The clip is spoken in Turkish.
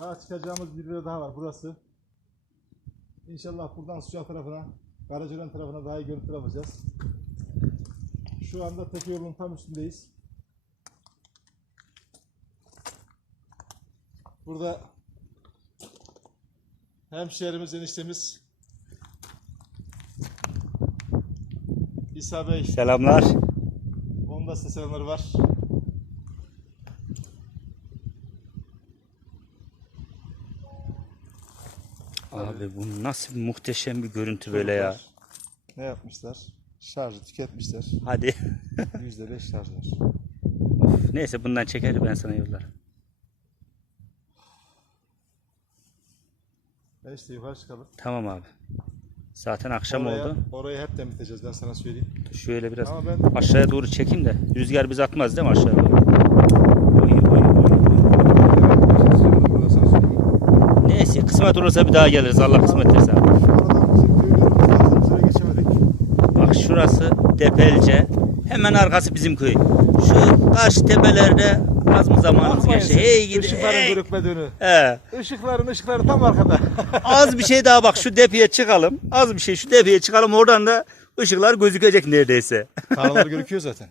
Daha çıkacağımız bir yer daha var burası. İnşallah buradan Suca tarafına, Karacören tarafına daha iyi görüntü alacağız. Şu anda tepe yolunun tam üstündeyiz. Burada hemşehrimiz, eniştemiz İsa Bey, Selamlar. onun da size selamları var. Abi bu nasıl bir muhteşem bir görüntü böyle ya. Ne yapmışlar? Şarjı tüketmişler. Hadi. %5 şarj var. Neyse bundan çeker ben sana yollarım. Ben işte yukarı çıkalım. Tamam abi. Zaten akşam oraya, oldu. Orayı hep demiteceğiz ben sana söyleyeyim. Şöyle biraz Ama ben aşağıya doğru çekeyim de rüzgar bizi atmaz değil mi aşağıya doğru? Oy, oy, oy, oy. burada sana söyleyeyim. Neyse kısmet olursa bir daha geliriz Allah kısmet ederse. Bak şurası Depelce. Hemen arkası bizim köy. Şu karşı tepelerde az mı zamanımız geçti. Hey gidi. Işıkların Hey. görükmediğini. He. Işıkların ışıkları tam arkada. Az bir şey daha bak şu depeye çıkalım. Az bir şey şu depeye çıkalım oradan da ışıklar gözükecek neredeyse. Tarlalar görüküyor zaten.